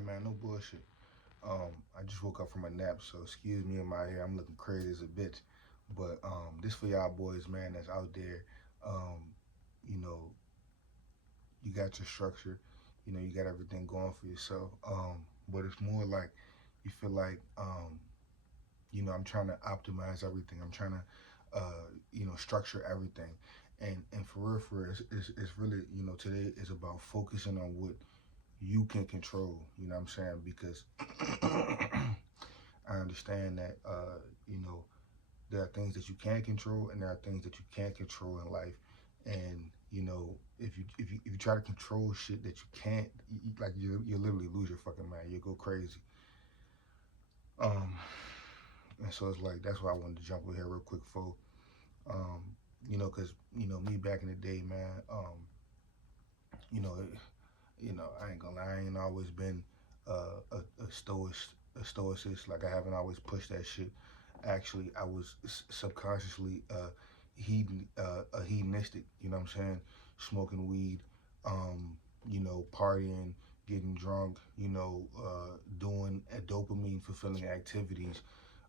right, man, no bullshit. I just woke up from a nap, so excuse me in my hair. I'm looking crazy as a bitch. But this for y'all boys, man, that's out there. Um, you know, you got your structure. You got everything going for yourself. But it's more like you feel like, I'm trying to optimize everything. I'm trying to, structure everything. And for real, it's really, today is about focusing on what you can control. You know what I'm saying? Because I understand that you know there are things that you can control and there are things that you can't control in life. And if you try to control shit that you can't, like you literally lose your fucking mind. You go crazy. Um, and so it's like that's why I wanted to jump in here real quick for um, because me back in the day, man. You know, I ain't gonna lie, I ain't always been a stoicist. Like I haven't always pushed that shit. Actually, I was subconsciously a hedonistic. You know what I'm saying? Smoking weed, partying, getting drunk. Doing dopamine fulfilling activities.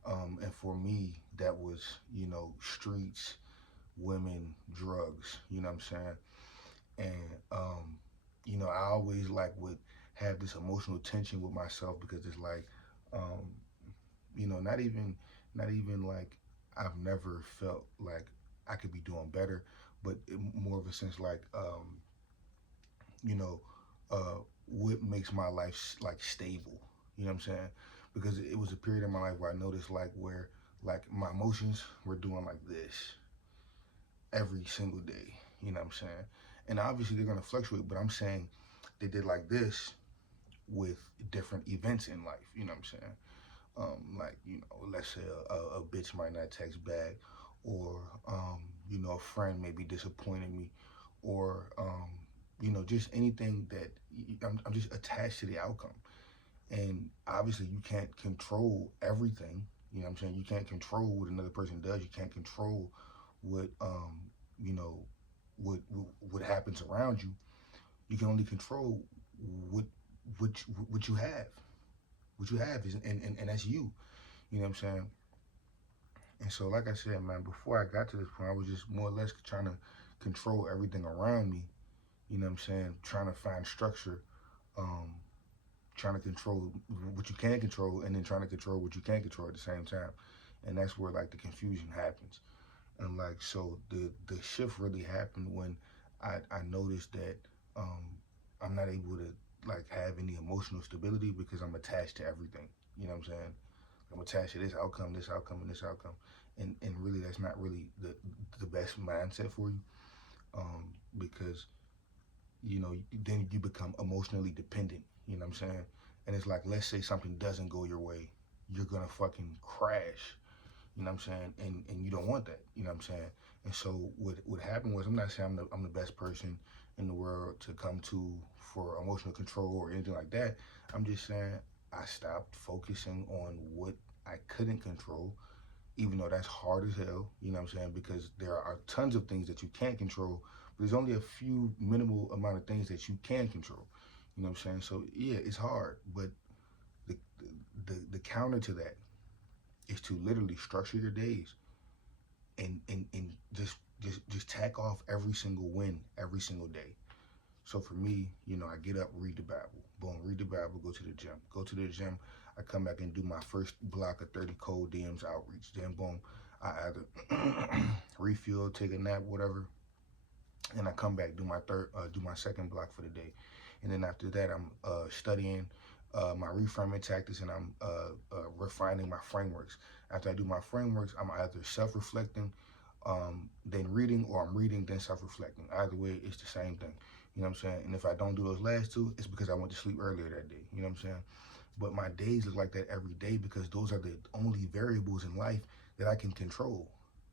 And for me, that was streets, women, drugs. You know what I'm saying? And I always like would have this emotional tension with myself because it's like, um, not even like I've never felt like I could be doing better, but more of a sense like, you know, what makes my life like stable. You know what I'm saying? Because it was a period in my life where I noticed like where like my emotions were doing like this every single day. You know what I'm saying? And obviously they're gonna fluctuate, but I'm saying they did like this with different events in life. You know what I'm saying? Like let's say a bitch might not text back, or a friend may be disappointing me, or just anything that I'm just attached to the outcome. And obviously you can't control everything. You know what I'm saying? You can't control what another person does. You can't control what you know what happens around you. You can only control what what you have. What you have is and that's you. You know what I'm saying? And so like I said, man, before I got to this point, I was just more or less trying to control everything around me. You know what I'm saying? Trying to find structure, um, trying to control what you can control, and then trying to control what you can't control at the same time. And that's where like the confusion happens. And like so the shift really happened when I noticed that um, I'm not able to like have any emotional stability because I'm attached to everything. You know what I'm saying? I'm attached to this outcome, and this outcome, and really that's not really the best mindset for you, because then you become emotionally dependent. You know what I'm saying? And it's like, let's say something doesn't go your way, you're gonna fucking crash. You know what I'm saying? And you don't want that. You know what I'm saying? And so what happened was, I'm not saying I'm the best person in the world to come to for emotional control or anything like that. I'm just saying I stopped focusing on what I couldn't control, even though that's hard as hell. You know what I'm saying? Because there are tons of things that you can't control, but there's only a few minimal amount of things that you can control. You know what I'm saying? So yeah, it's hard, but the the counter to that is to literally structure your days and just tack off every single win every single day. So for me, I get up, read the Bible, boom, read the Bible, go to the gym. I come back and do my first block of 30 cold DMs outreach. Then boom, I either refuel, take a nap, whatever, and I come back do my second block for the day, and then after that I'm studying my reframing tactics, and I'm refining my frameworks. After I do my frameworks, I'm either self-reflecting, then reading, or I'm reading then self-reflecting. Either way, it's the same thing. You know what I'm saying? And if I don't do those last two, it's because I went to sleep earlier that day. You know what I'm saying? But my days look like that every day because those are the only variables in life that I can control.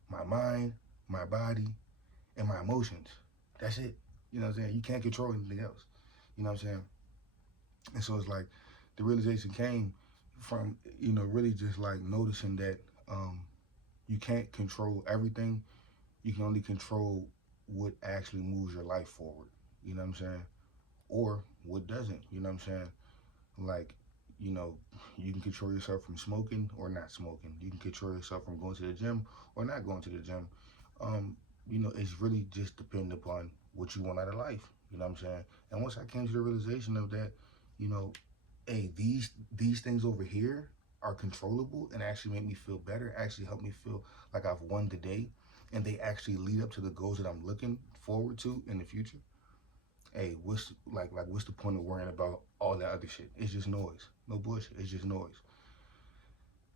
My mind, my body, and my emotions. That's it. You know what I'm saying? You can't control anything else. You know what I'm saying? And so it's like the realization came from, really just like noticing that you can't control everything. You can only control what actually moves your life forward. You know what I'm saying? Or what doesn't. You know what I'm saying? Like, you know, you can control yourself from smoking or not smoking. You can control yourself from going to the gym or not going to the gym. Um, it's really just dependent upon what you want out of life. You know what I'm saying? And once I came to the realization of that, you know, hey, these things over here are controllable and actually make me feel better, actually help me feel like I've won the day, and they actually lead up to the goals that I'm looking forward to in the future. Hey, what's the point of worrying about all that other shit? It's just noise. No bullshit. It's just noise.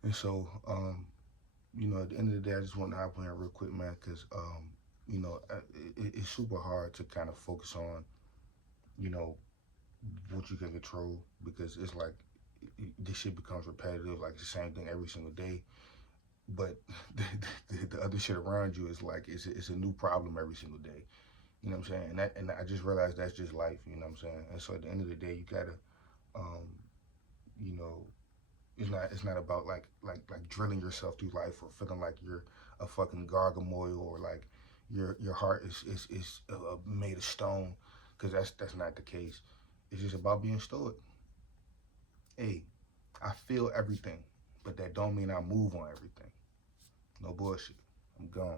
And so, at the end of the day, I just want to hop on here real quick, man, because it's super hard to kind of focus on, you know, what you can control because it's like this shit becomes repetitive, like the same thing every single day. But the other shit around you is like it's a new problem every single day. You know what I'm saying? And I just realized that's just life. You know what I'm saying? And so at the end of the day, you gotta, um, you know, it's not about like drilling yourself through life or feeling like you're a fucking gargoyle or like your heart is made of stone, because that's not the case. It's just about being stoic. Hey, I feel everything, but that don't mean I move on everything. No bullshit. I'm gone.